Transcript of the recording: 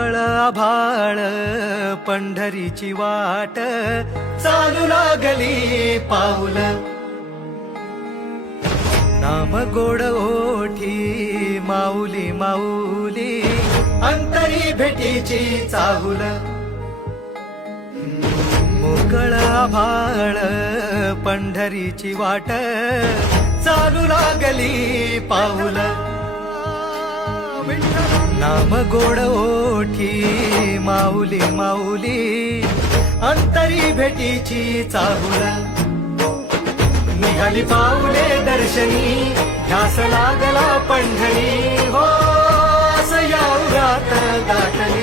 मोकळ आभाळ पंढरीची वाट चालू लागली पाऊल नाम गोड ओठी माऊली माऊली अंतरी भेटीची चाहुल मोकळ आभाळ पंढरीची वाट चालू लागली पाऊल नाम गोड ओठी माऊली माऊली अंतरी भेटीची चाहुल निघाली पाऊले दर्शनी ध्यास लागला पंढरी हो असं या उरात गाठली